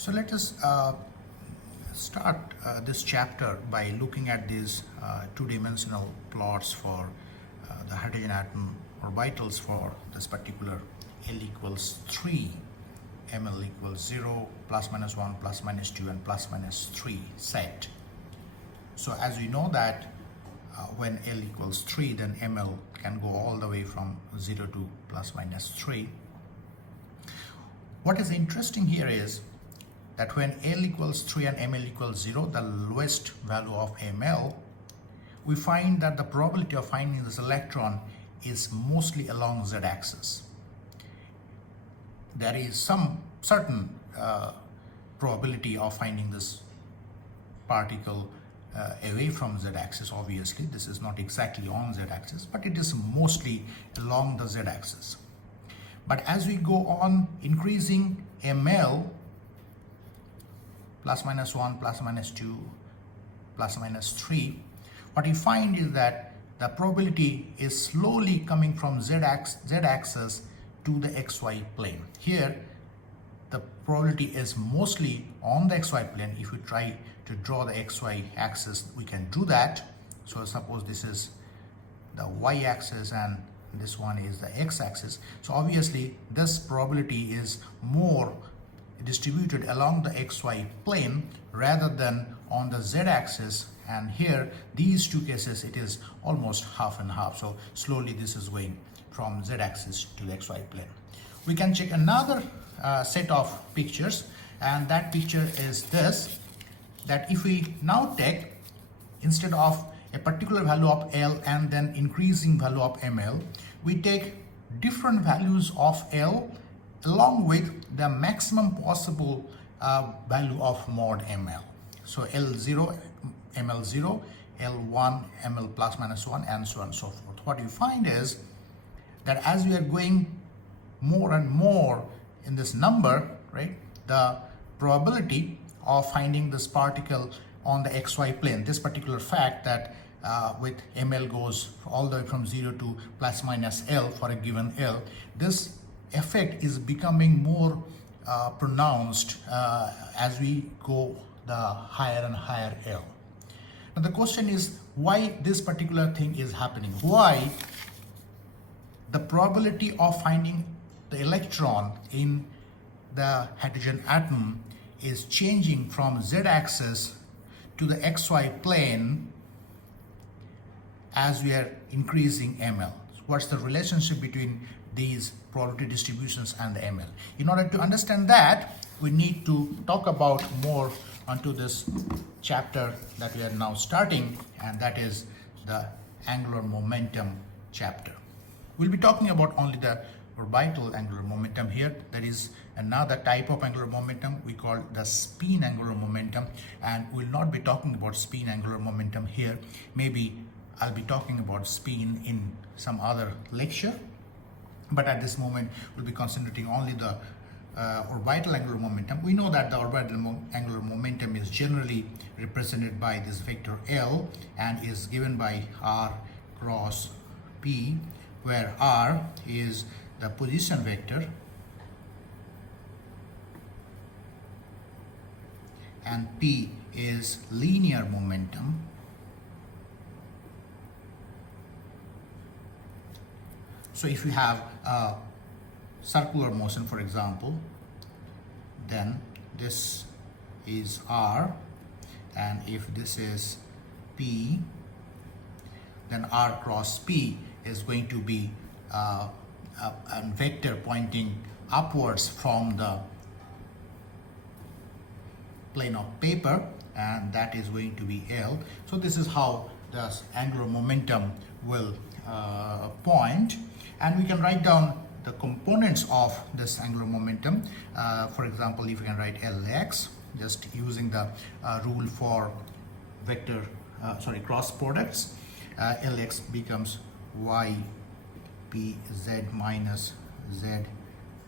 So let us start this chapter by looking at these two-dimensional plots for the hydrogen atom orbitals for this particular L equals 3, ML equals 0, plus minus 1, plus minus 2, and plus minus 3 set. So as we know that when L equals 3, then ML can go all the way from 0 to plus minus 3. What is interesting here is that when L equals 3 and ML equals 0, the lowest value of ML, we find that the probability of finding this electron is mostly along z-axis. There is some certain probability of finding this particle away from z-axis. Obviously this is not exactly on z-axis, but it is mostly along the z-axis. But as we go on increasing ML, plus minus 1, plus minus 2, plus minus 3, what you find is that the probability is slowly coming from z-axis to the xy plane. Here the probability is mostly on the xy plane. If we try to draw the xy axis, we can do that. So suppose this is the y-axis and this one is the x-axis. So obviously this probability is more distributed along the xy plane rather than on the z-axis, and here these two cases it is almost half and half. So slowly this is going from z-axis to the xy plane. We can check another set of pictures, and that picture is this, that if we now take, instead of a particular value of L and then increasing value of ML, we take different values of L along with the maximum possible value of mod ML. So L0, ML0, L1, ML plus minus 1, and so on and so forth. What you find is that as we are going more and more in this number, right, the probability of finding this particle on the xy plane, this particular fact that with ML goes all the way from 0 to plus minus L for a given L, this effect is becoming more pronounced as we go the higher and higher L. Now the question is why this particular thing is happening. Why the probability of finding the electron in the hydrogen atom is changing from z-axis to the xy plane as we are increasing ML. What's the relationship between these probability distributions and the ML? In order to understand that, we need to talk about more onto this chapter that we are now starting, and that is the angular momentum chapter. We'll be talking about only the orbital angular momentum here. There is another type of angular momentum we call the spin angular momentum, and we'll not be talking about spin angular momentum here. Maybe I'll be talking about spin in some other lecture, but at this moment we'll be concentrating only the orbital angular momentum. We know that the orbital angular momentum is generally represented by this vector L and is given by R cross P, where R is the position vector and P is linear momentum. So if you have a circular motion, for example, then this is R, and if this is P, then R cross P is going to be a vector pointing upwards from the plane of paper, and that is going to be L. So this is how the angular momentum will point, and we can write down the components of this angular momentum. For example, if you can write Lx, just using the rule for vector cross products, Lx becomes y p z minus z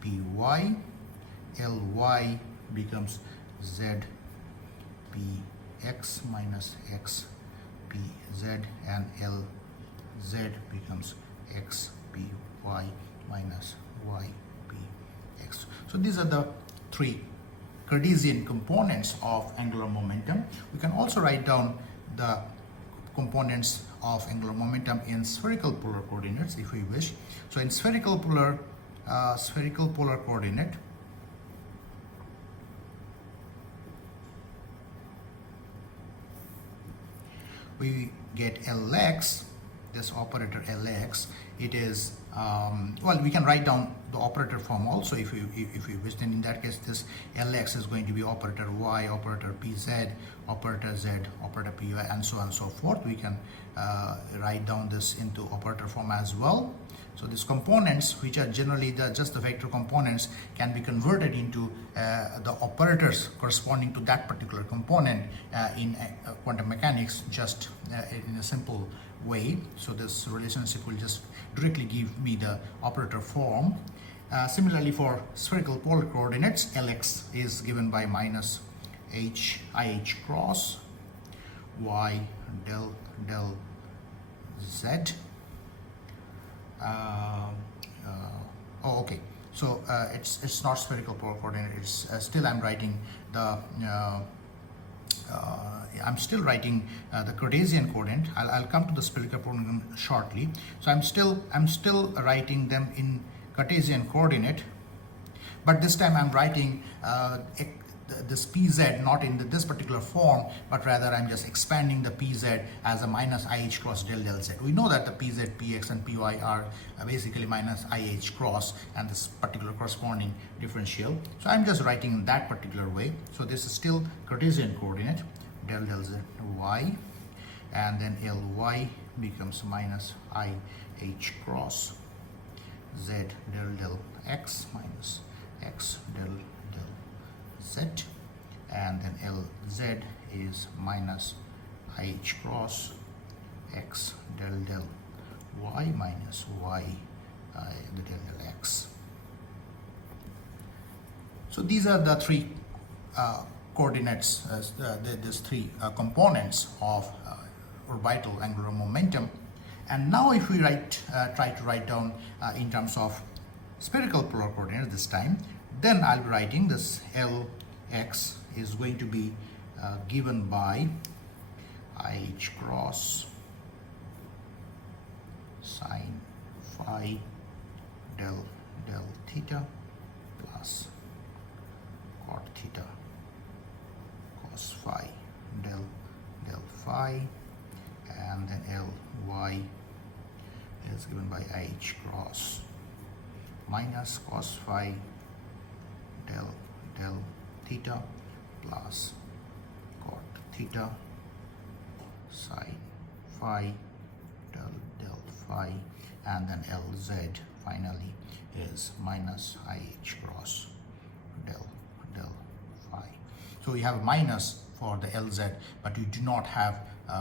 p y, Ly becomes z p x minus x p z, and Lz becomes x p y minus y p x. So these are the three Cartesian components of angular momentum. We can also write down the components of angular momentum in spherical polar coordinates if we wish. So in spherical polar coordinate, we get Lx, this operator Lx. It is well, we can write down the operator form also if we wish. Then in that case, this Lx is going to be operator y, operator pz, operator z, operator py, and so on and so forth. We can write down this into operator form as well. So these components, which are generally just the vector components, can be converted into the operators corresponding to that particular component in quantum mechanics, just in a simple way. So this relationship will just directly give me the operator form. Similarly, for spherical polar coordinates, Lx is given by minus ih cross y del z. Okay, so it's not spherical polar coordinate. It's still I'm writing the I'm still writing the Cartesian coordinate. I'll come to the spherical coordinate shortly. So I'm still writing them in Cartesian coordinate, but this time I'm writing this pz not in this particular form, but rather I'm just expanding the pz as a minus ih cross del z. We know that the pz, px, and py are basically minus ih cross and this particular corresponding differential. So I'm just writing in that particular way. So this is still Cartesian coordinate, del z y, and then ly becomes minus ih cross z del x minus x del z, and then Lz is minus ih cross x del y minus y the del x. So these are the three coordinates, these three components of orbital angular momentum. And now if we try to write down in terms of spherical polar coordinates this time, then I'll be writing this Lx is going to be given by ih cross sine phi del theta plus cot theta cos phi del phi, and then Ly is given by ih cross minus cos phi del theta plus cot theta sine phi del phi, and then Lz finally is minus ih cross del phi. So you have a minus for the Lz, but you do not have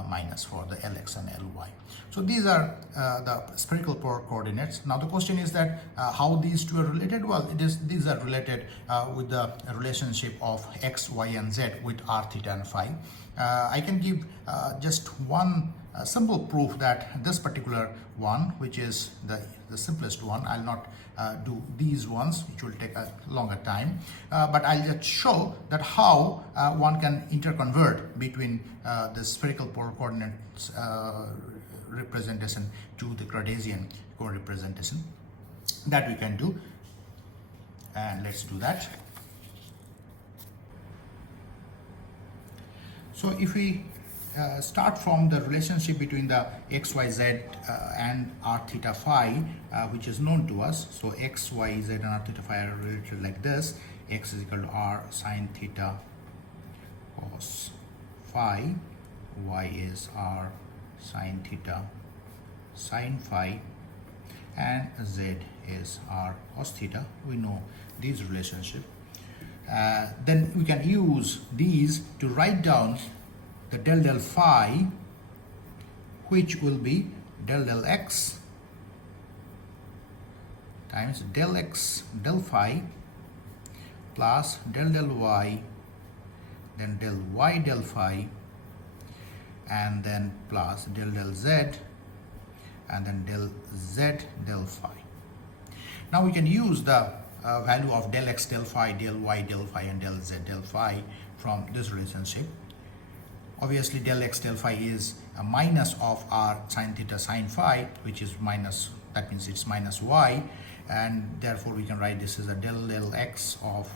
minus for the Lx and Ly. So these are the spherical polar coordinates. Now the question is that how these two are related? Well, these are related with the relationship of x, y, and z with r, theta, and phi. I can give just one simple proof that this particular one, which is the simplest one, I'll not do these ones, which will take a longer time, but I'll just show that how one can interconvert between the spherical polar coordinates representation to the Cartesian co-representation. That we can do, and let's do that. So if we start from the relationship between the x, y, z and r, theta, phi, which is known to us. So x, y, z and r, theta, phi are related like this. X is equal to r sine theta cos phi, y is r sine theta sine phi, and z is r cos theta. We know these relationships. Then we can use these to write down the del phi, which will be del x times del x del phi plus del y, then del y del phi, and then plus del z, and then del z del phi. Now we can use the value of del x del phi, del y del phi, and del z del phi from this relationship. Obviously, del x del phi is a minus of r sine theta sine phi, which is minus, that means it's minus y, and therefore we can write this as a del x of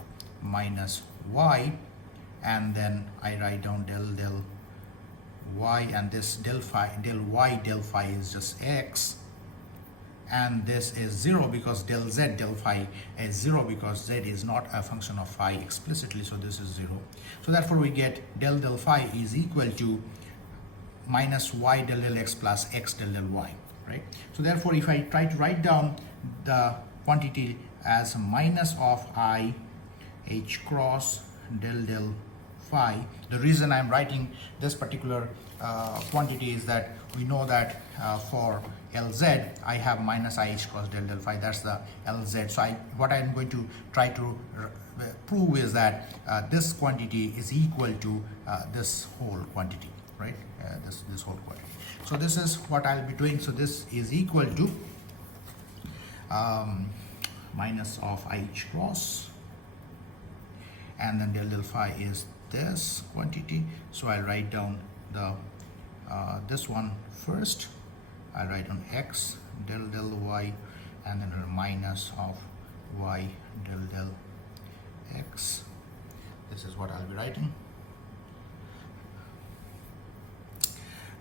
minus y, and then I write down del y, and this del y del phi is just x, and this is 0 because del z del phi is 0 because z is not a function of phi explicitly, so this is 0. So therefore we get del phi is equal to minus y del x plus x del y, right? So therefore if I try to write down the quantity as minus of I h cross del phi, the reason I'm writing this particular quantity is that we know that for Lz I have minus I h cross del phi, that's the Lz. So what I'm going to try to prove is that this quantity is equal to this whole quantity, right? This whole quantity. So this is what I'll be doing. So this is equal to minus of I h cross, and then del phi is this quantity. So I'll write down the this one first. I'll write on x del y, and then a minus of y del x. This is what I'll be writing.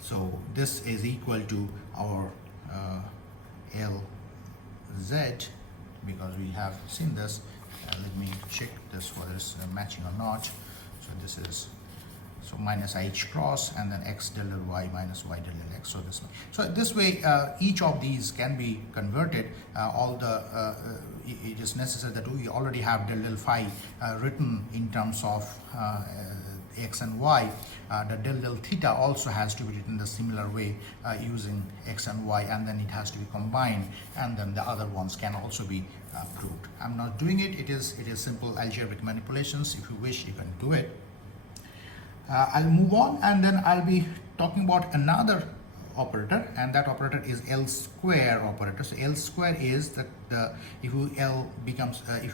So this is equal to our Lz, because we have seen this. Let me check this whether it's matching or not. So this is, so minus I h cross, and then x del y minus y del x. So this way each of these can be converted. It is necessary that we already have del phi written in terms of x and y. The del theta also has to be written the similar way using x and y, and then it has to be combined, and then the other ones can also be proved. I'm not doing it. It is simple algebraic manipulations. If you wish, you can do it. I'll move on, and then I'll be talking about another operator, and that operator is L square operator. So L square is that if you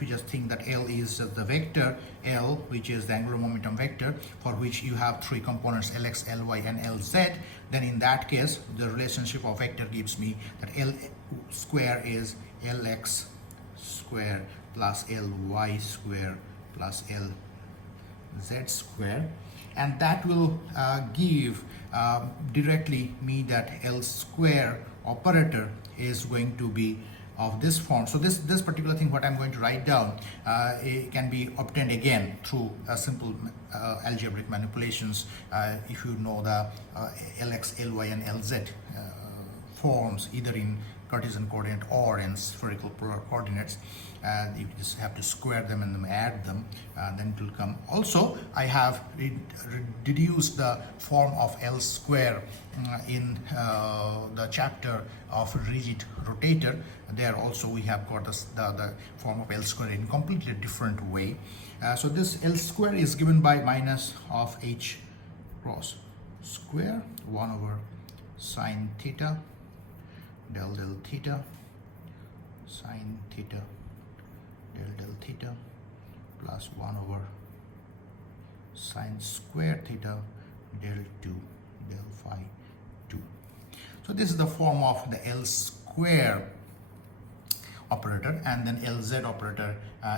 just think that L is just the vector L, which is the angular momentum vector, for which you have three components Lx, Ly, and Lz, then in that case the relationship of vector gives me that L square is Lx square plus Ly square plus Lz square, and that will give directly me that L square operator is going to be of this form. So this particular thing, what I'm going to write down, it can be obtained again through simple algebraic manipulations if you know the Lx, Ly, and Lz forms, either in Cartesian coordinate or in spherical polar coordinates. You just have to square them and then add them, then it will come. Also, I have deduced the form of L square in the chapter of rigid rotator. There also we have got the form of L square in completely different way. So this L square is given by minus of h cross square 1 over sine theta del theta sine theta del theta plus 1 over sine square theta del 2 del phi 2. So this is the form of the L square operator, and then Lz operator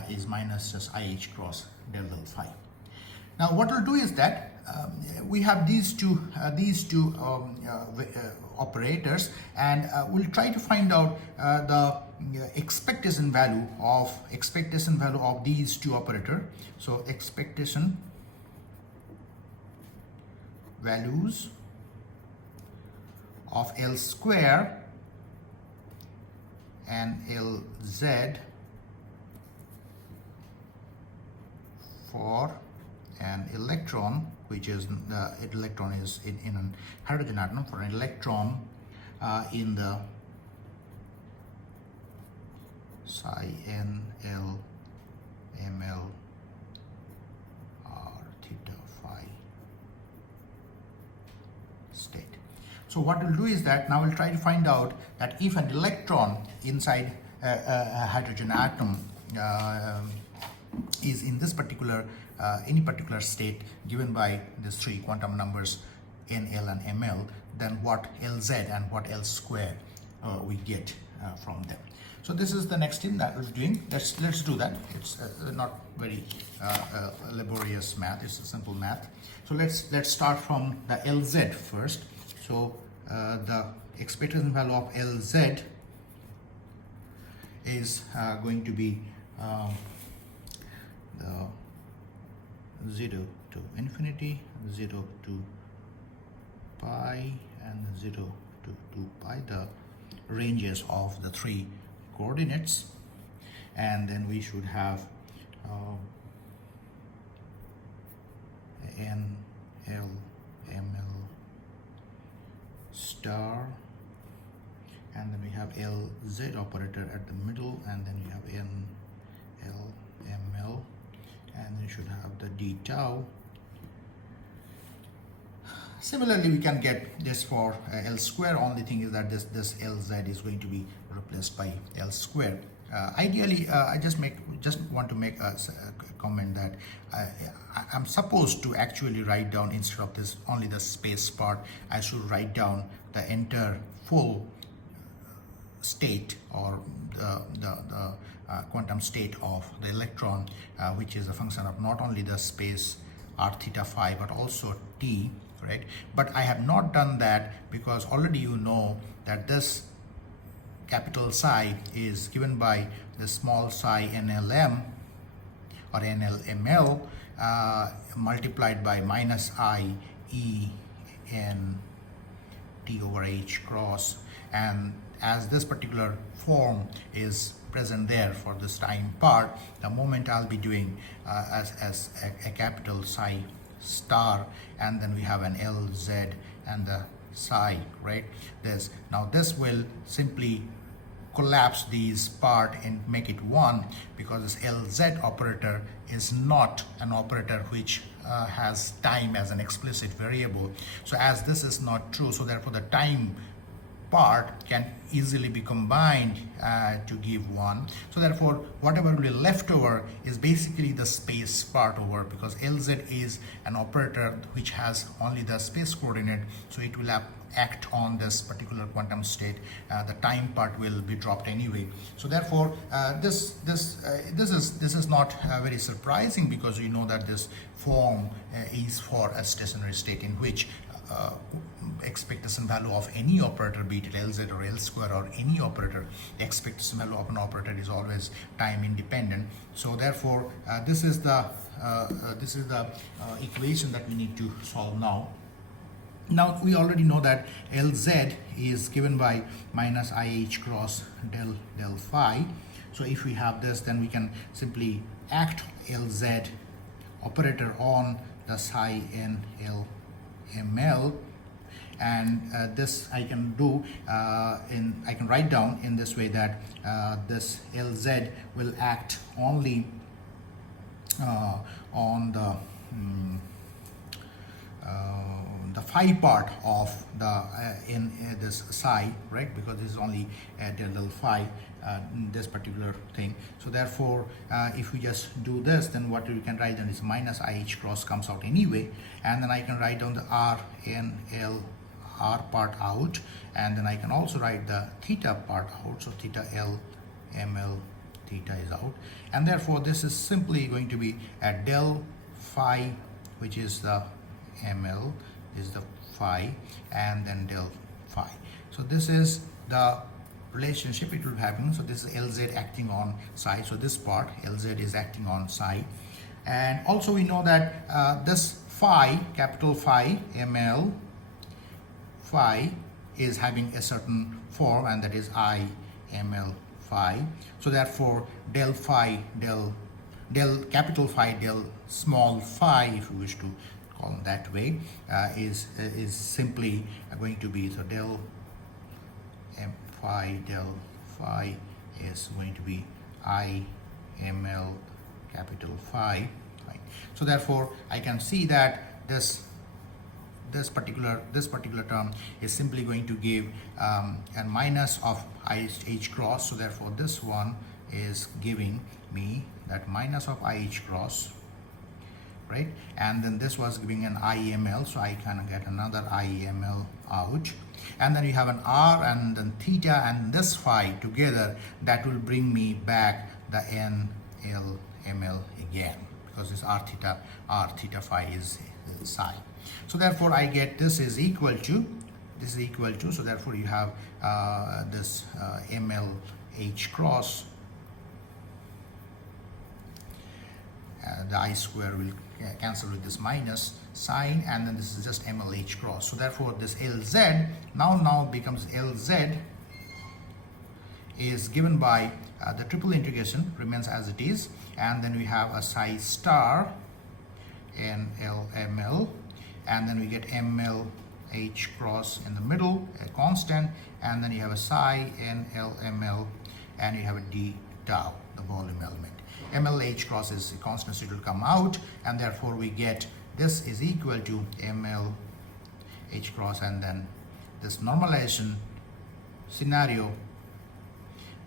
is minus just IH cross del phi. Now what we'll do is that we have these two operators, and we'll try to find out the expectation value of these two operators. So expectation values of L square and Lz for an electron, which is electron is in a hydrogen atom, for an electron in the psi n l ml r theta phi state. So what we'll do is that now we'll try to find out that if an electron inside a hydrogen atom is in this particular any particular state given by these three quantum numbers n, l, and ml, then what Lz and what L square we get from them. So this is the next thing that we're doing. Let's do that. It's not very laborious math. It's a simple math. So let's start from the Lz first. So the expectation value of Lz is going to be the 0 to infinity, 0 to pi, and 0 to 2 pi, the ranges of the three coordinates. And then we should have n, l, ml star, and then we have Lz operator at the middle, and then we have n, l, ml, and then you should have the d tau. Similarly, we can get this for L square. Only thing is that this Lz is going to be replaced by L square. Ideally, I just want to make a comment that I'm supposed to actually write down, instead of this only the space part, I should write down the entire full state, or the quantum state of the electron, which is a function of not only the space r theta phi but also t, right? But I have not done that because already you know that this capital psi is given by the small psi NLM or NLML multiplied by minus I E N T over H cross, and as this particular form is present there for this time part, the moment I'll be doing as a capital psi star, and then we have an Lz and the psi, right? Now this will simply collapse these part and make it one, because this Lz operator is not an operator which has time as an explicit variable. So as this is not true, so therefore the time part can easily be combined to give one. So therefore whatever will be left over is basically the space part over, because Lz is an operator which has only the space coordinate, so it will act on this particular quantum state. The time part will be dropped anyway. So therefore this is not very surprising, because you know that this form is for a stationary state in which expectation value of any operator, be it Lz or L square or any operator, the expectation value of an operator is always time independent. So therefore this is the equation that we need to solve now. Now we already know that Lz is given by minus IH cross del phi. So if we have this, then we can simply act Lz operator on the psi n l ml, and this I can do I can write down in this way that this Lz will act only on the phi part of the in this psi, right? Because this is only del phi, this particular thing. So therefore if we just do this, then what we can write down is minus IH cross comes out anyway, and then I can write down the R N L R part out, and then I can also write the theta part out. So theta L ML theta is out, and therefore this is simply going to be a del phi, which is the ML, is the phi, and then del phi. So this is the relationship it will happen. So this is Lz acting on psi. So this part Lz is acting on psi, and also we know that this phi, capital phi ML phi, is having a certain form, and that is I ML phi. So therefore del phi del capital phi del small phi, if you wish to call it that way, is simply going to be, so del m phi del phi is going to be I ML capital phi, right? So therefore I can see that this particular term is simply going to give a minus of H cross. So therefore this one is giving me that minus of IH cross, right? And then this was giving an IML, so I can get another IML out. And then you have an R and then theta and this phi together, that will bring me back the NLML again, because this R theta phi is psi. So therefore I get this is equal to, so therefore you have this MLH cross, the I square will cancel with this minus sign, and then this is just MLH cross. So therefore this LZ now becomes LZ is given by the triple integration remains as it is, and then we have a psi star NLML, and then we get MLH cross in the middle, a constant, and then you have a psi NLML, and you have a d tau, the volume element. MLH cross is a constant, so it will come out, and therefore we get this is equal to MLH cross, and then this normalization scenario.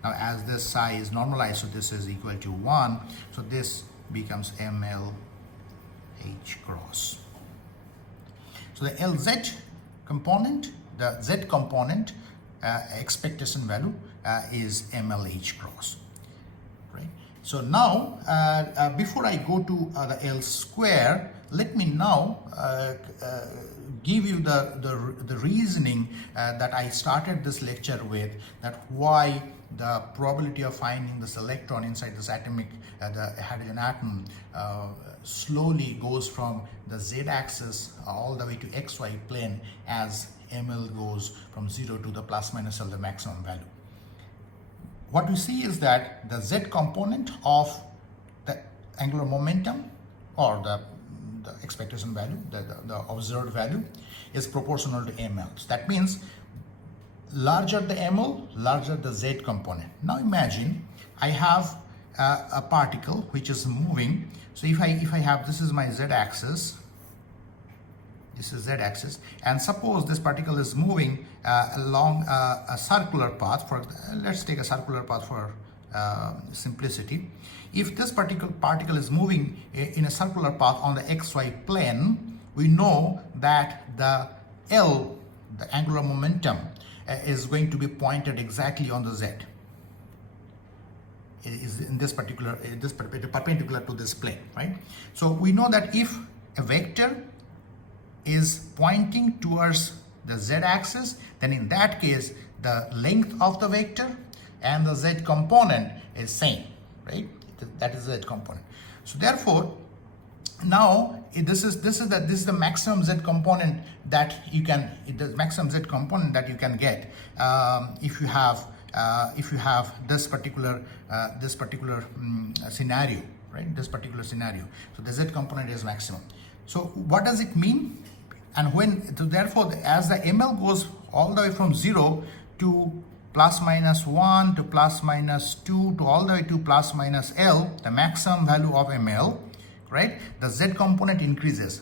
Now as this psi is normalized, so this is equal to 1, so this becomes MLH cross. So the LZ component, the Z component expectation value is MLH cross. So now, before I go to the L square, let me now give you the reasoning that I started this lecture with, that why the probability of finding this electron inside this atomic, the hydrogen atom, slowly goes from the z-axis all the way to xy plane as ml goes from 0 to the plus minus L, the maximum value. What we see is that the z component of the angular momentum, or the expectation value, the observed value, is proportional to ml. So that means larger the ml, larger the z component. Now imagine I have a particle which is moving. So if I have, this is my z-axis, this is z-axis, and suppose this particle is moving along a circular path. For let's take a circular path for simplicity. If this particle is moving in a circular path on the xy plane, we know that the L, the angular momentum, is going to be pointed exactly on the z. Is in this particular, perpendicular to this plane, right? So we know that if a vector is pointing towards the z-axis, then in that case the length of the vector and the z component is same, right? That is the z component. So therefore, now this is the maximum z component that you can, the maximum z component that you can get if you have this particular scenario, right? This particular scenario. So the z component is maximum. So what does it mean? And when, so therefore, as the ml goes all the way from 0 to plus minus 1 to plus minus 2 to all the way to plus minus L, the maximum value of ml, right? The z component increases.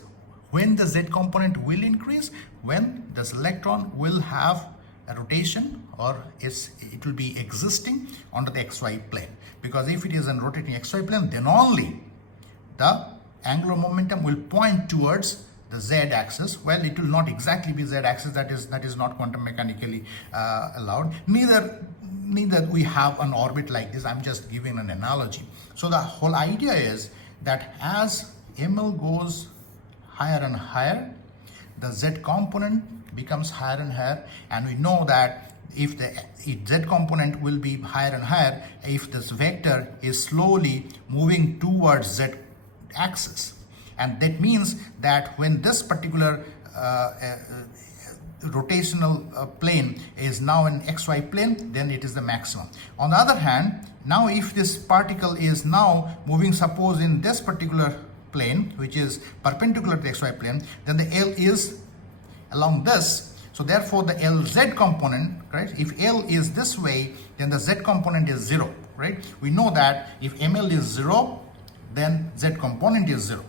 When the z component will increase? When this electron will have a rotation, or it will be existing onto the xy plane. Because if it is in rotating xy plane, then only the angular momentum will point towards the z-axis. Well, it will not exactly be z-axis, that is not quantum mechanically allowed. Neither we have an orbit like this. I'm just giving an analogy. So the whole idea is that as ml goes higher and higher, the z component becomes higher and higher, and we know that if the z component will be higher and higher if this vector is slowly moving towards z axis. And that means that when this particular rotational plane is now in xy plane, then it is the maximum. On the other hand, now if this particle is now moving, suppose in this particular plane, which is perpendicular to the xy plane, then the L is along this. So therefore the LZ component, right? If L is this way, then the Z component is 0, right? We know that if ML is 0, then Z component is 0.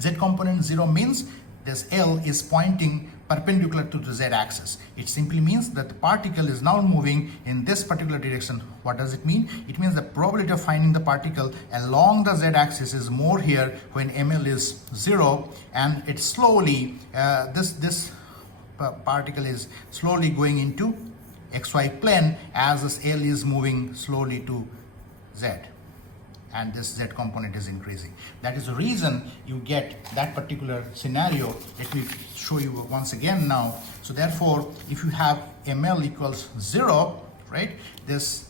Z component 0 means this L is pointing perpendicular to the z-axis. It simply means that the particle is now moving in this particular direction. What does it mean? It means the probability of finding the particle along the z-axis is more here when ml is 0, and it's slowly, this particle is slowly going into xy plane as this L is moving slowly to z, and this z component is increasing. That is the reason you get that particular scenario. Let me show you once again now. So therefore, if you have ml equals 0, right, this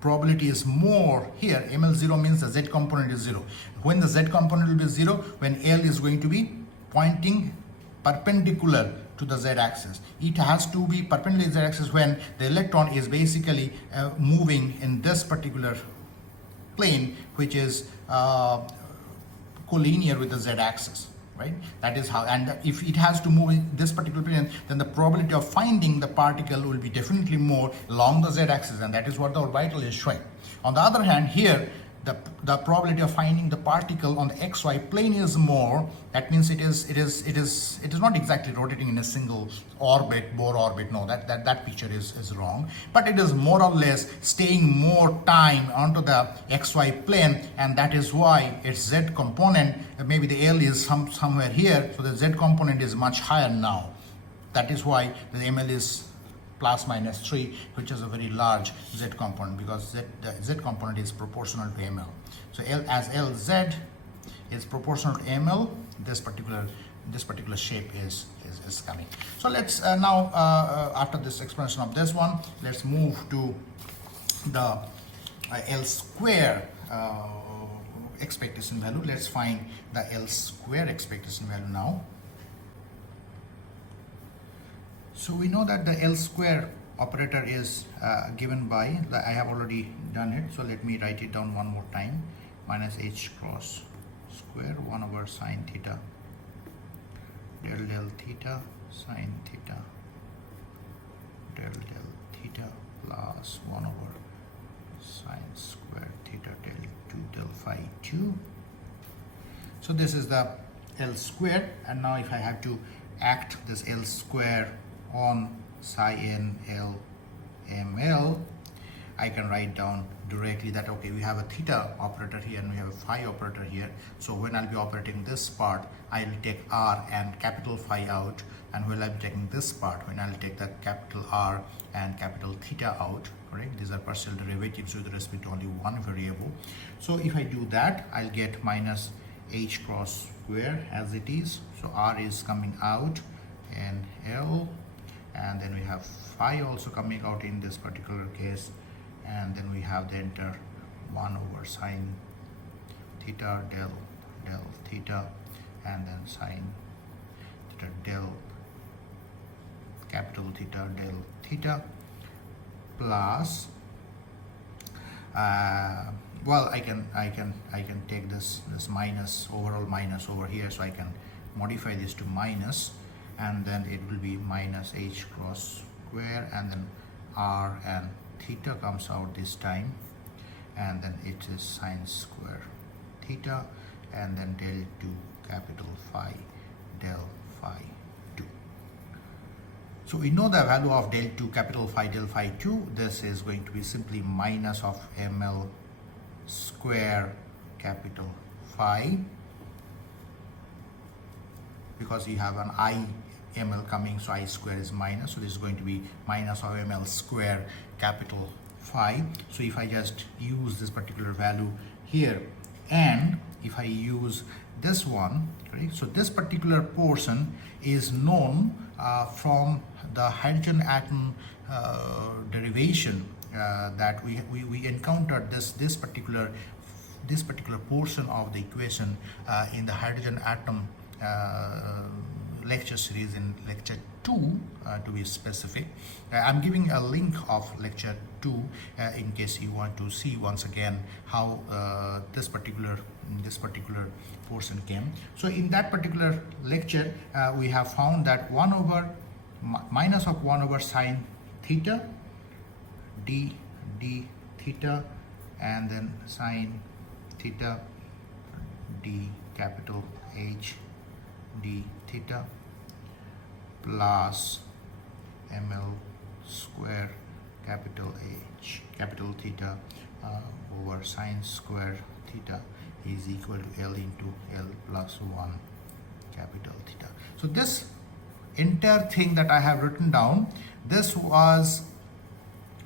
probability is more here. ml 0 means the z component is 0. When the z component will be 0, when L is going to be pointing perpendicular to the z-axis. It has to be perpendicular to the z-axis when the electron is basically moving in this particular plane, which is collinear with the z-axis, right? That is how, and if it has to move in this particular plane, then the probability of finding the particle will be definitely more along the z-axis, and that is what the orbital is showing. On the other hand, here the probability of finding the particle on the xy plane is more. That means it is not exactly rotating in a single orbit, Bohr orbit. No, that picture is wrong. But it is more or less staying more time onto the xy plane, and that is why its z component, maybe the L is somewhere here, so the z component is much higher now. That is why the ml is plus minus 3, which is a very large z component, because the z component is proportional to ml. So L, as Lz is proportional to ml, this particular shape is coming. So let's now after this explanation of this one, let's move to the L square expectation value. Let's find the L square expectation value now. So we know that the L square operator is given by, I have already done it, so let me write it down one more time. Minus h cross square 1 over sine theta del theta sine theta del theta plus 1 over sine square theta del 2 del phi 2. So this is the L square, and now if I have to act this L square on psi n L ml, I can write down directly that, okay, we have a theta operator here and we have a phi operator here. So when I'll be operating this part, I'll take r and capital phi out, and when I'll be taking this part, when I'll take the capital R and capital theta out, correct? These are partial derivatives with respect to only one variable. So if I do that, I'll get minus h cross square as it is. So r is coming out and L, and then we have phi also coming out in this particular case, and then we have the enter 1 over sine theta del theta, and then sine theta del capital theta del theta plus well, I can take this minus, overall minus over here, so I can modify this to minus, and then it will be minus h cross square, and then r and theta comes out this time, and then it is sine square theta, and then del 2 capital phi del phi 2. So we know the value of del 2 capital phi del phi 2. This is going to be simply minus of ml square capital phi, because you have an I ml coming, so I square is minus, so this is going to be minus of ml square capital phi. So if I just use this particular value here, and if I use this one, right, so this particular portion is known from the hydrogen atom derivation that we encountered this particular portion of the equation in the hydrogen atom lecture series, in lecture 2 to be specific. I'm giving a link of lecture 2 in case you want to see once again how this particular portion came. So in that particular lecture we have found that 1 over minus of 1 over sine theta d theta, and then sine theta d capital H d theta plus ml square capital H capital theta over sine square theta is equal to L into L plus 1 capital theta. So this entire thing that I have written down, this was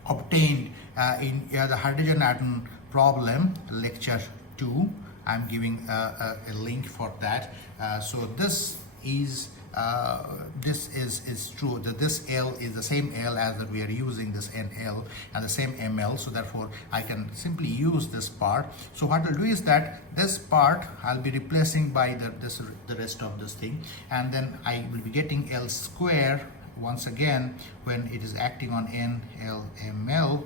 obtained in the hydrogen atom problem lecture 2. I'm giving a link for that. So this is true, that this L is the same L as that we are using, this NL, and the same ML, so therefore I can simply use this part. So what I'll do is that this part I'll be replacing by the rest of this thing, and then I will be getting L square once again when it is acting on NLML.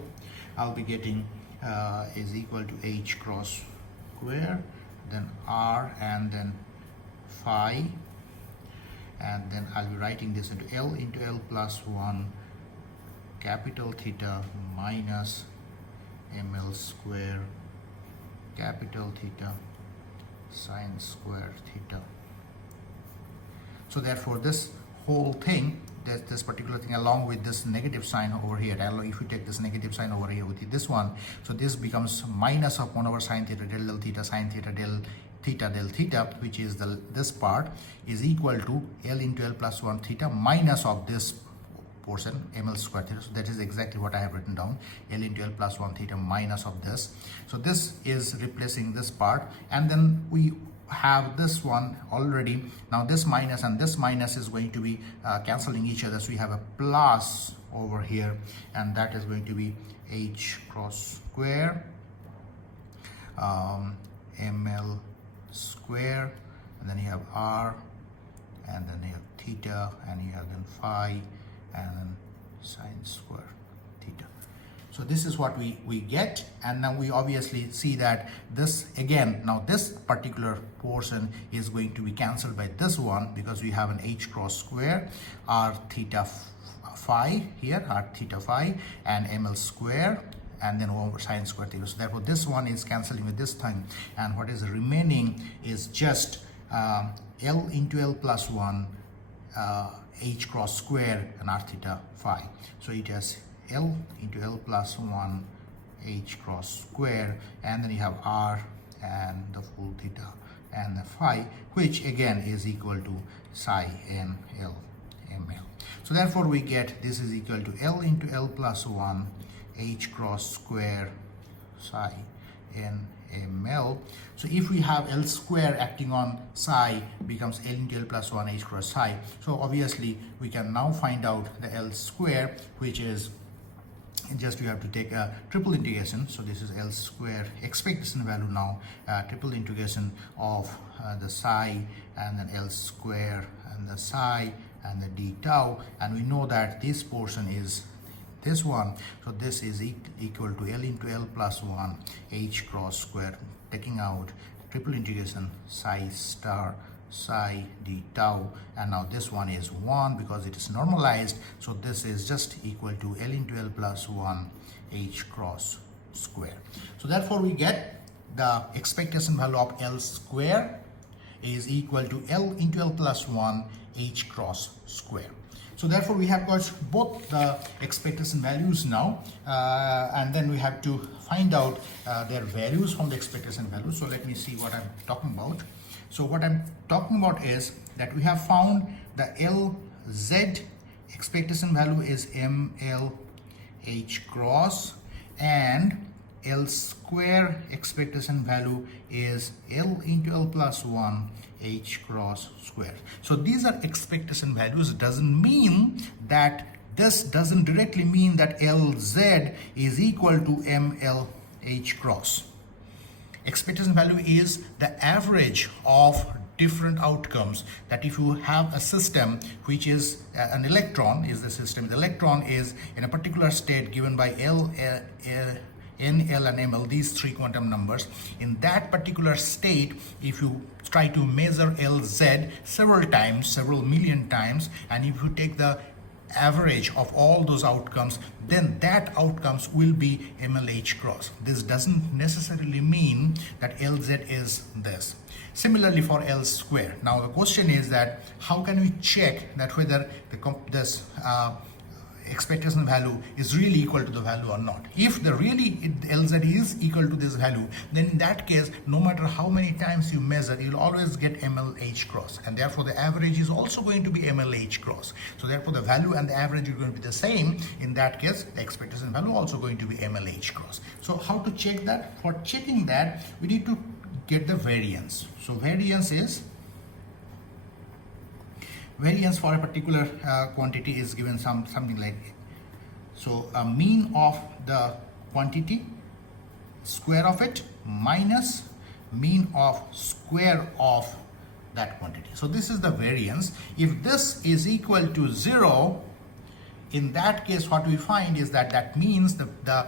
I'll be getting is equal to H cross square, then R, and then phi, and then I'll be writing this into L plus 1 capital theta minus ml square capital theta sine square theta. So therefore this whole thing, this particular thing, along with this negative sign over here, if you take this negative sign over here with this one, so this becomes minus of 1 over sine theta del theta sine theta del theta, which is this part, is equal to L into L plus 1 theta minus of this portion ml square theta. So that is exactly what I have written down, L into L plus 1 theta minus of this. So this is replacing this part, and then we have this one already. Now this minus and this minus is going to be cancelling each other, so we have a plus over here, and that is going to be H cross square ml square, and then you have R, and then you have theta, and you have then phi, and then sine square theta. So this is what we get, and now we obviously see that this again, now this particular portion is going to be cancelled by this one, because we have an H cross square R theta phi here, R theta phi, and ml square, and then over sine square theta. So therefore this one is cancelling with this thing, and what is remaining is just L into L plus 1 H cross square and R theta phi. So it has L into L plus 1 H cross square, and then you have R and the full theta and the phi, which again is equal to psi n L ml. So therefore we get this is equal to L into L plus 1 H cross square psi n ml. So if we have L square acting on psi, becomes L into L plus 1 H cross psi. So obviously we can now find out the L square, which is just you have to take a triple integration. So this is L square expectation value now, triple integration of the psi, and then L square and the psi and the d tau, and we know that this portion is this one. So this is equal to L into L plus 1 H cross square, taking out triple integration psi star psi d tau, and now this one is 1 because it is normalized. So this is just equal to L into L plus 1 H cross square. So therefore we get the expectation value of L square is equal to L into L plus 1 H cross square. So therefore we have got both the expectation values now, and then we have to find out their values from the expectation value. So let me see what I'm talking about. So what I'm talking about is that we have found the LZ expectation value is ML H cross, and L square expectation value is L into L plus 1 H cross square. So these are expectation values. Doesn't mean that this doesn't directly mean that LZ is equal to ML H cross. Expectation value is the average of different outcomes. That if you have a system which is an electron is the system, the electron is in a particular state given by L, N, L and ML, these three quantum numbers. In that particular state, if you try to measure LZ several times, several million times, and if you take the average of all those outcomes, then that outcomes will be MLH cross. This doesn't necessarily mean that LZ is this. Similarly for L square. Now the question is that how can we check that whether this expectation value is really equal to the value or not? If the LZ is equal to this value, then in that case, no matter how many times you measure, you'll always get MLH cross, and therefore the average is also going to be MLH cross. So therefore the value and the average are going to be the same. In that case, the expectation value also going to be MLH cross. So how to check that? For checking that, we need to get the variance. So variance for a particular quantity is given something like, so a mean of the quantity, square of it, minus mean of square of that quantity. So this is the variance. If this is equal to 0, in that case what we find is that that means the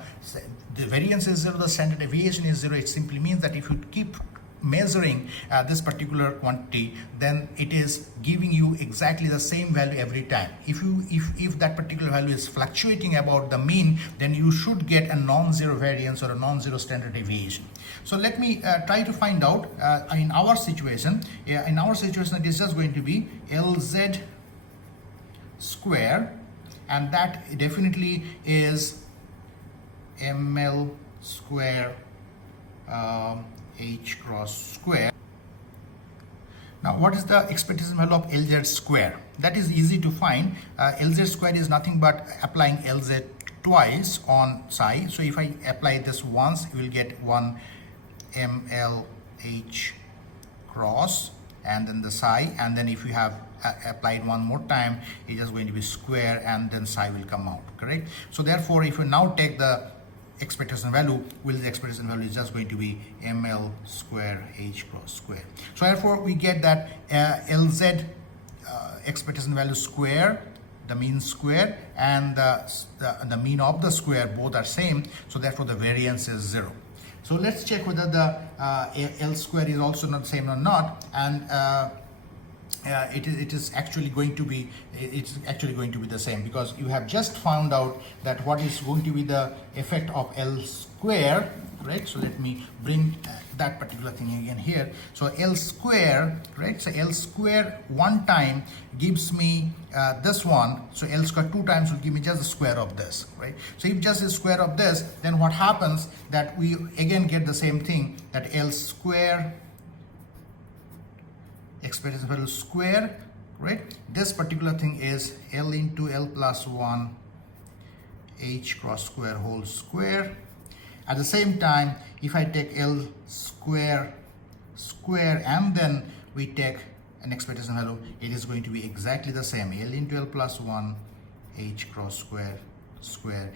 variance is 0, the standard deviation is 0. It simply means that if you keep measuring this particular quantity, then it is giving you exactly the same value every time. If that particular value is fluctuating about the mean, then you should get a non-zero variance or a non-zero standard deviation. So let me try to find out in our situation. It is just going to be LZ square, and that definitely is ML square H cross square. Now what is the expectation value of LZ square? That is easy to find. LZ square is nothing but applying LZ twice on psi. So if I apply this once, you will get 1 MLH cross and then the psi, and then if you have applied one more time, it is going to be square and then psi will come out, correct? So therefore if you now take the expectation value, the expectation value is just going to be ML square H cross square. So therefore we get that LZ expectation value square, the mean square, and the mean of the square both are same. So therefore the variance is 0. So let's check whether the L square is also not the same or not, and it is actually going to be the same, because you have just found out that what is going to be the effect of L square, right? So let me bring that particular thing again here. So L square, right? So L square one time gives me this one. So L square two times will give me just the square of this, right? So if just the square of this, then what happens that we again get the same thing, that L square expectation value square, right? This particular thing is L into L plus 1 H cross square whole square. At the same time, if I take L square and then we take an expectation value, it is going to be exactly the same, L into L plus 1 H cross square,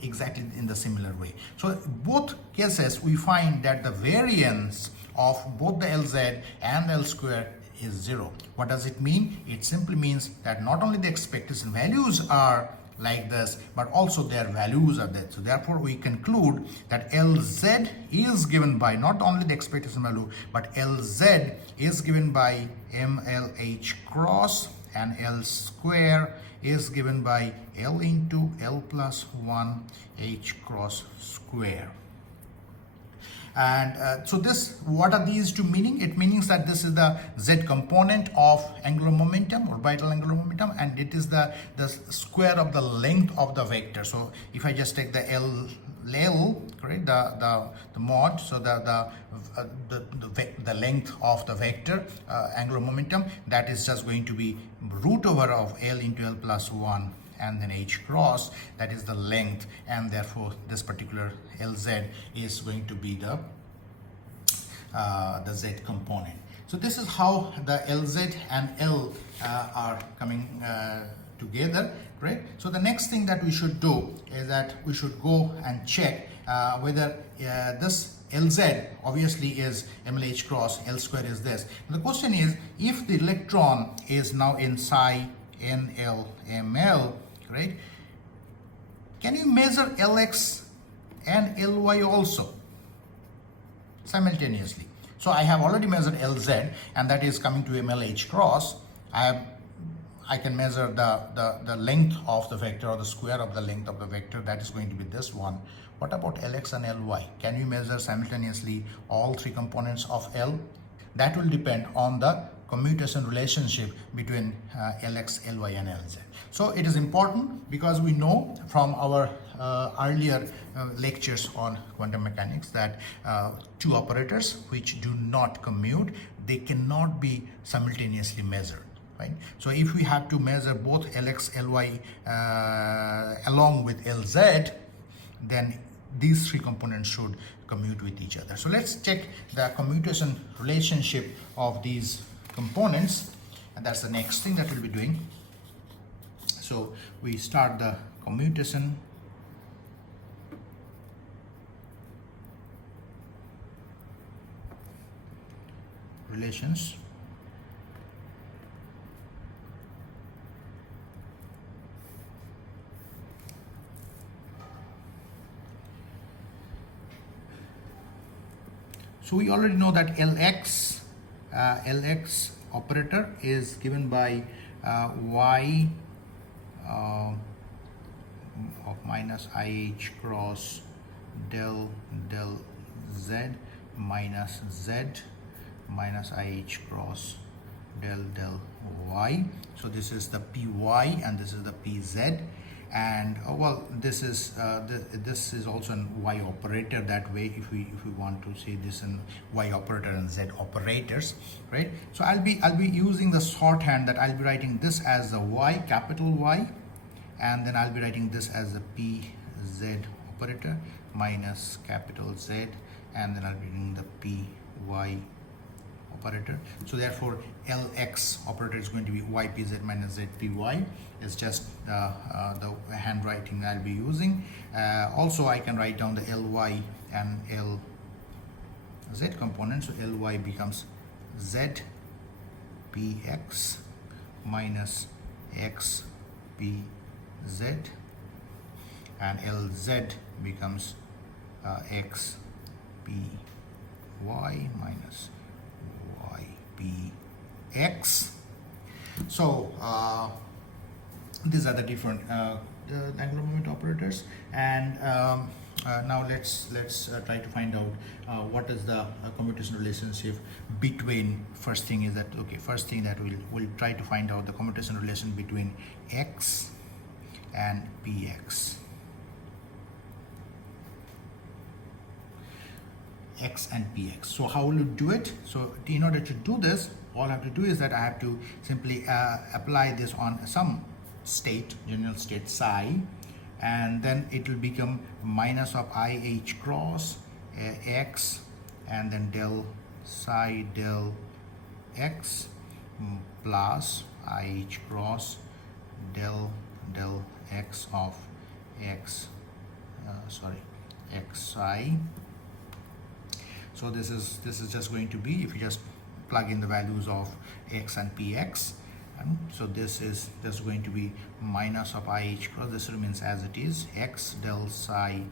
exactly in the similar way. So both cases we find that the variance of both the LZ and L square is 0. What does it mean? It simply means that not only the expectation values are like this, but also their values are there. So therefore we conclude that LZ is given by not only the expectation value, but LZ is given by MLH cross, and L square is given by L into L plus 1 H cross square. And so this, what are these two meaning? It means that this is the Z component of angular momentum, orbital angular momentum, and it is the square of the length of the vector. So if I just take the L, correct, the mod, so the length of the vector angular momentum, that is just going to be root over of L into L plus 1 and then H cross, that is the length, and therefore this particular LZ is going to be the Z component. So this is how the LZ and L are coming together, right? So the next thing that we should do is that we should go and check whether this LZ obviously is MLH cross, L square is this. The question is, if the electron is now in psi NL ML, right, can you measure Lx and Ly also simultaneously? So I have already measured Lz, and that is coming to MLH cross. I I can measure the length of the vector, or the square of the length of the vector. That is going to be this one. What about Lx and Ly? Can we measure simultaneously all three components of L? That will depend on the commutation relationship between Lx, Ly and Lz. So it is important because we know from our earlier lectures on quantum mechanics that two operators which do not commute, they cannot be simultaneously measured. Right? So if we have to measure both Lx, Ly along with Lz, then these three components should commute with each other. So let's check the commutation relationship of these components, and that's the next thing that we'll be doing. So we start the commutation relations. So we already know that Lx operator is given by y of minus IH cross del z minus z minus IH cross del y. So this is the py and this is the pz. And well, this is also an y operator. That way, if we want to say this in y operator and z operators, right? So I'll be using the shorthand that I'll be writing this as the y, capital Y, and then I'll be writing this as the pz operator minus capital Z, and then I'll be writing the py operator. So therefore Lx operator is going to be ypz minus zpy. It's just the handwriting I'll be using. Also I can write down the Ly and Lz component. So Ly becomes zpx minus xpz, and Lz becomes xpy minus ypx. So these are the different angular moment operators, and now let's try to find out what is the commutation relationship between. First thing that we'll try to find out the commutation relation between x and px. X and px. So how will you do it? So in order to do this, all I have to do is that I have to simply apply this on some state, general state psi, and then it will become minus of IH cross x, and then del psi del x plus IH cross del x of x xi. So this is just going to be, if you just plug in the values of x and px, and so this is just going to be minus of IH cross. This remains as it is, x del psi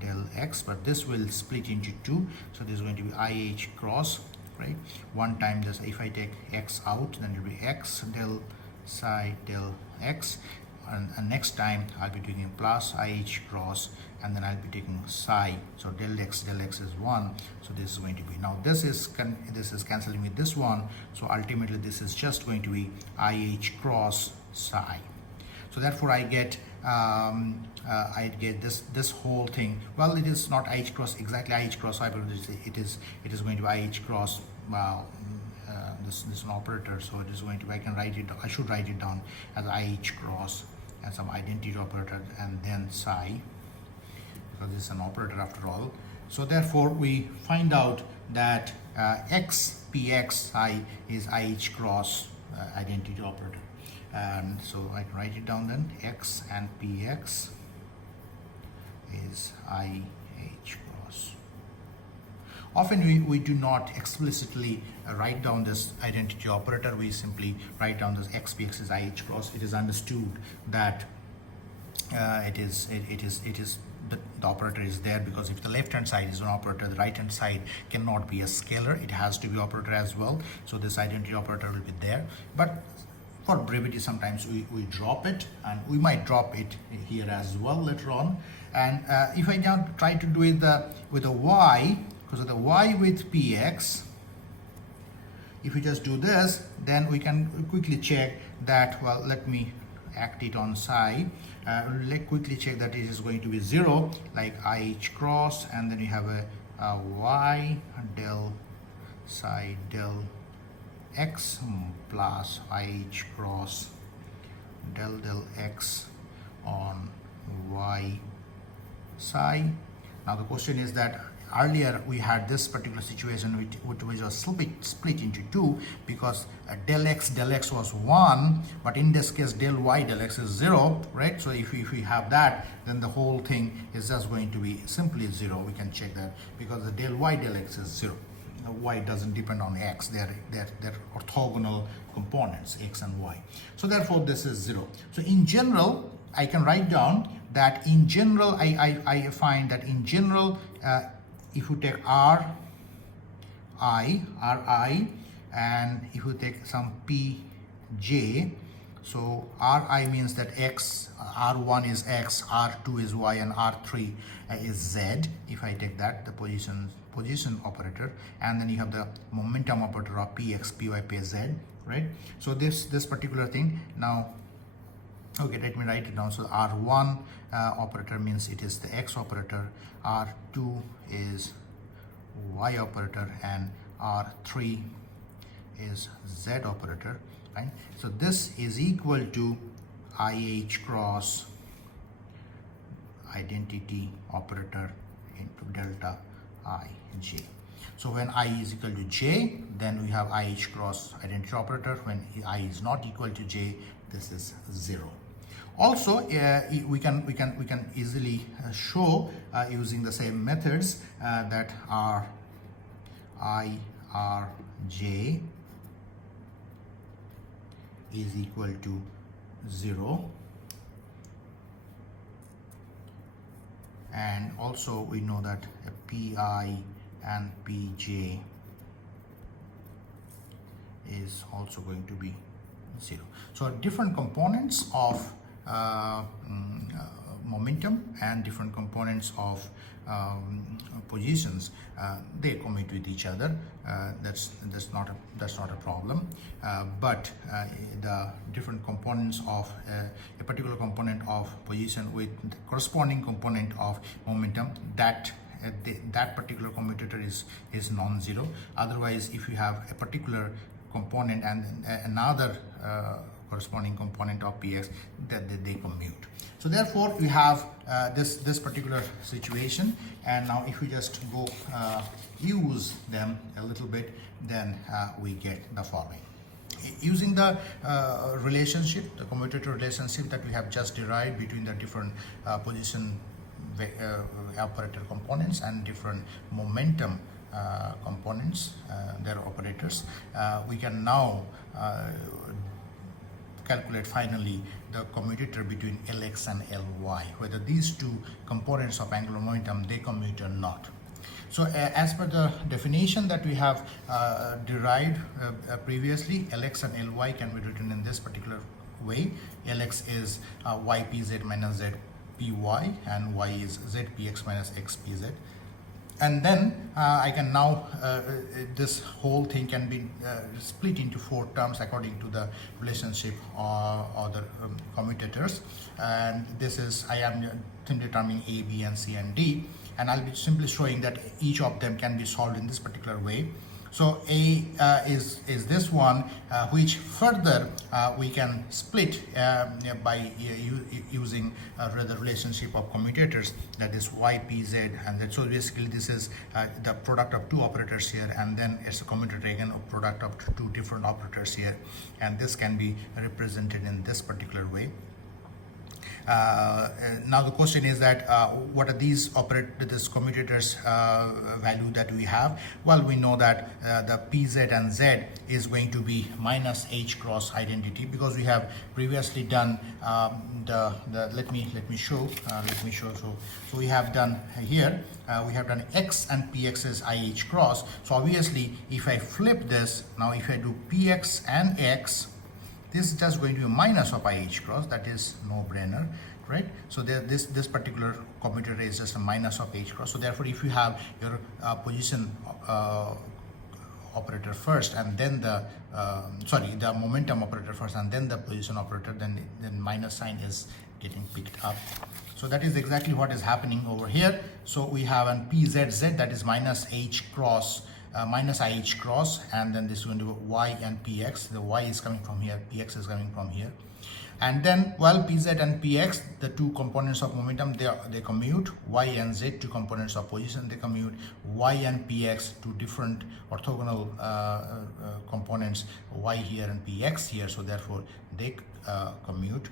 del x, but this will split into two. So this is going to be IH cross, right? One time this, if I take x out, then it will be x del psi del x, and next time I'll be doing plus IH cross, and then I'll be taking psi. So del x is 1. So this is going to be, now this is cancelling with this one. So ultimately this is just going to be IH cross psi. So therefore I get this whole thing. Well, it is not IH cross exactly IH cross psi, but it is going to be IH cross this is an operator. So it is going to be, I should write it down as IH cross and some identity operator and then psi, because this is an operator after all. So therefore we find out that x px psi is IH cross identity operator, and so I can write it down then. X and px is IH cross. Often we do not explicitly write down this identity operator. We simply write down this x px is IH cross. It is understood that the operator is there because if the left hand side is an operator, the right hand side cannot be a scalar. It has to be operator as well. So this identity operator will be there. But For brevity, sometimes we drop it, and we might drop it here as well later on. And if I now try to do it with a y, because of the y with px, if we just do this, then we can quickly check that, well, let me act it on psi. Let's quickly check that it is going to be 0, like IH cross, and then you have a y del psi del x plus IH cross del x on y psi. Now the question is that earlier we had this particular situation which was split into two, because del x was 1, but in this case del x is 0, right? So if we have that, then the whole thing is just going to be simply 0. We can check that because the del x is 0. Y doesn't depend on x. They're orthogonal components, x and y. So therefore this is 0. So in general, I can write down that in general, I find that in general, if you take Ri, and if you take some Pj, so Ri means that x, R1 is x, R2 is y, and R3 is z. If I take that, the position operator, and then you have the momentum operator of Px, Py, Pz, right? So this particular thing now. Okay, let me write it down. So R1 operator means it is the x operator, R2 is y operator, and R3 is z operator, right? So this is equal to IH cross identity operator into delta Ij. So when I is equal to j, then we have IH cross identity operator. When I is not equal to j, this is 0. Also, we can easily show using the same methods that Rj is equal to 0, and also we know that Pi and Pj is also going to be 0. So different components of momentum and different components of positions, they commute with each other. That's not a problem. But the different components of a particular component of position with the corresponding component of momentum, that particular commutator is non-zero. Otherwise, if you have a particular component and another corresponding component of px, that they commute. So therefore we have this particular situation, and now if we just go use them a little bit, then we get the following. Using the relationship, the commutator relationship that we have just derived between the different position operator components and different momentum components, their operators, we can now calculate finally the commutator between Lx and Ly, whether these two components of angular momentum they commute or not. So as per the definition that we have derived previously, Lx and Ly can be written in this particular way. Lx is ypz minus zpy, and y is zpx minus xpz. And then I can now, this whole thing can be split into 4 terms according to the relationship or the commutators. And this is, I am determining A, B, and C, and D. And I'll be simply showing that each of them can be solved in this particular way. So A is this one, which further we can split by using the relationship of commutators, that is ypz, and that, so basically this is the product of 2 operators here, and then it's a commutator again of product of 2 different operators here, and this can be represented in this particular way. Now the question is that what are these commutators value that we have? Well, we know that the pz and z is going to be minus h cross identity, because we have previously done let me show. So we have done here, we have done x and px is ih cross. So obviously if I flip this now, if I do px and x, This is just going to be minus of IH cross, that is no brainer, right? So this particular commutator is just a minus of H cross. So therefore, if you have your position operator first and then the momentum operator first and then the position operator, then minus sign is getting picked up. So that is exactly what is happening over here. So we have an PZZ, that is minus H cross, minus IH cross, and then this is going to be Y and PX. The Y is coming from here, PX is coming from here. And then, well, PZ and PX, the two components of momentum, they commute. Y and Z, two components of position, they commute. Y and PX, two different orthogonal components, Y here and PX here, so therefore they commute.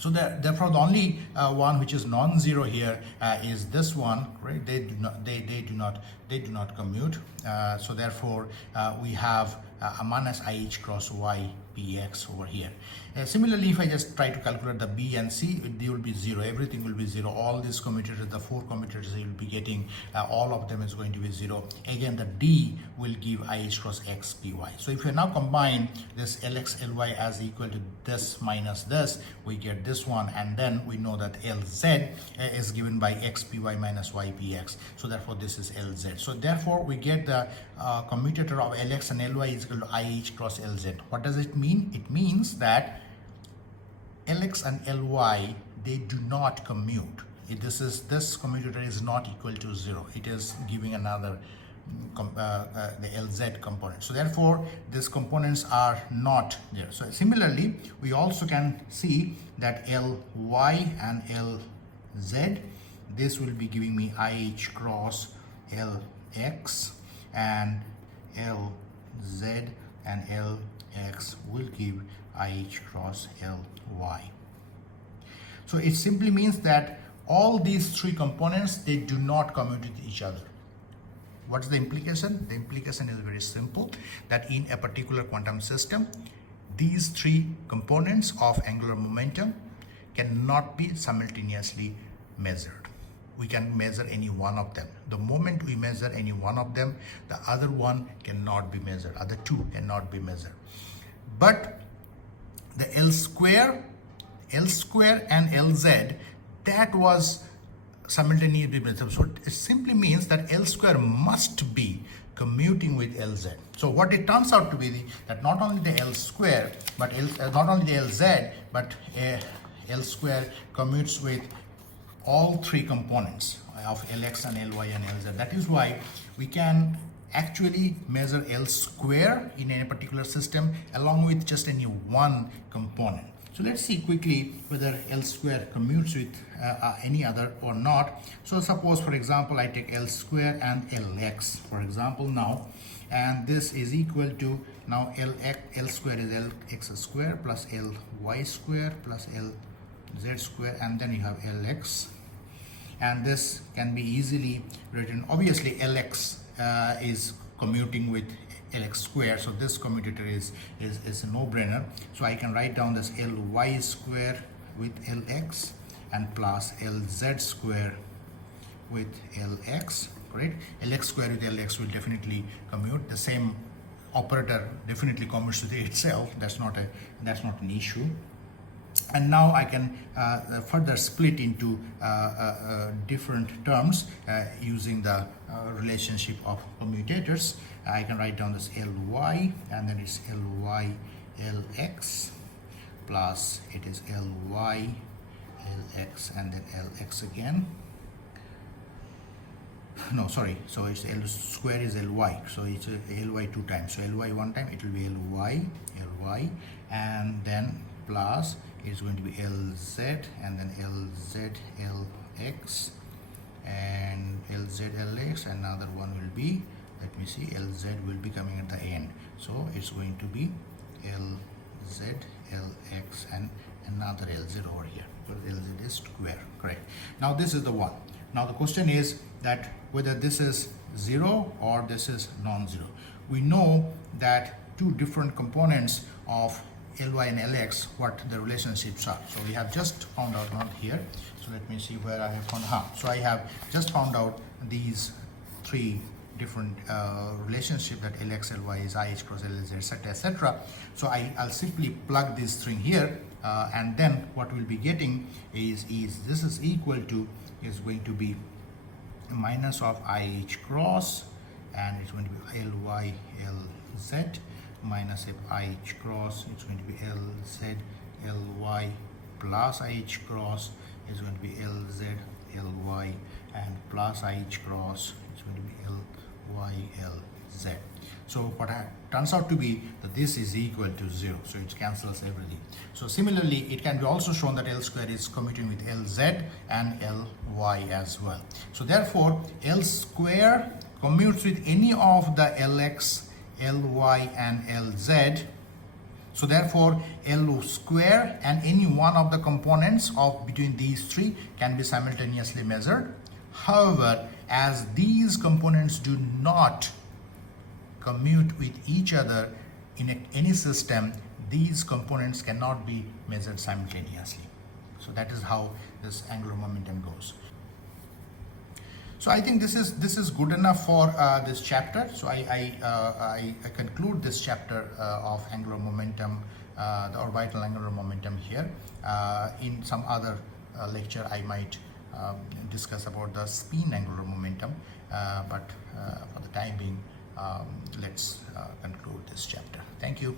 So therefore, the only one which is non-zero here is this one, right? They do not commute. So therefore, we have a minus IH cross Y PX over here. Similarly, if I just try to calculate the B and C, they will be zero. Everything will be zero. All these commutators, the four commutators you will be getting, all of them is going to be zero. Again, the D will give IH cross X PY. So if you now combine this LX LY as equal to this minus this, we get this one, and then we know that LZ is given by X PY minus Y PX. So therefore, this is LZ. So therefore, we get the commutator of LX and LY is equal to IH cross LZ. What does it mean? It means that LX and LY, they do not commute. This commutator is not equal to zero. It is giving another the LZ component. So therefore, these components are not there. So similarly, we also can see that LY and LZ, this will be giving me IH cross LX, and LZ and LX will give IH cross LY. So it simply means that all these three components, they do not commute with each other. What is the implication? The implication is very simple, that in a particular quantum system, these three components of angular momentum cannot be simultaneously measured. We can measure any one of them. The moment we measure any one of them, the other one cannot be measured. Other two cannot be measured. But the L square and LZ, that was simultaneously measured. So it simply means that L square must be commuting with LZ. So what it turns out to be that not only the L square, but not only the LZ, but L square commutes with all three components of LX and LY and LZ. That is why we can actually measure L square in any particular system along with just any one component. So let's see quickly whether L square commutes with any other or not. So suppose, for example, I take L square and LX, for example, now, and this is equal to, now L square is LX square plus LY square plus LZ square, and then you have LX. And this can be easily written. Obviously, LX is commuting with LX square, so this commutator is a no-brainer. So I can write down this LY square with LX and plus LZ square with LX. Correct? LX square with LX will definitely commute. The same operator definitely commutes with itself. That's not an issue. And now I can further split into different terms using the relationship of commutators. I can write down this Ly, and then it's Ly Lx plus it is Ly Lx and then Lx again. No, sorry. So it's L square is Ly. So it's Ly two times. So Ly one time, it will be Ly, and then plus is going to be LZ and then LZ LX and LZ LX, and another one will be, let me see, LZ will be coming at the end. So it's going to be LZ LX and another LZ over here, because LZ is square. Correct. Now this is the one. Now the question is that whether this is 0 or this is non-zero. We know that two different components of Ly and Lx, what the relationships are. So we have just found out, not here. So let me see where I have found. So I have just found out these three different relationship that Lx, Ly is IH cross Lz, etc., etc. So I'll simply plug this string here, and then what we'll be getting is this is equal to, is going to be minus of IH cross, and it's going to be Ly Lz minus of IH cross, it's going to be Lz Ly plus IH cross is going to be Lz Ly, and plus IH cross is going to be Ly Lz. So what turns out to be that this is equal to 0, so it cancels everything. So similarly, it can be also shown that L square is commuting with Lz and Ly as well. So therefore, L square commutes with any of the Lx, Ly and Lz. So therefore, L square and any one of the components of between these three can be simultaneously measured. However, as these components do not commute with each other in any system, these components cannot be measured simultaneously. So that is how this angular momentum goes. So I think this is good enough for this chapter. So I conclude this chapter of angular momentum, the orbital angular momentum here. In some other lecture, I might discuss about the spin angular momentum, but for the time being, let's conclude this chapter. Thank you.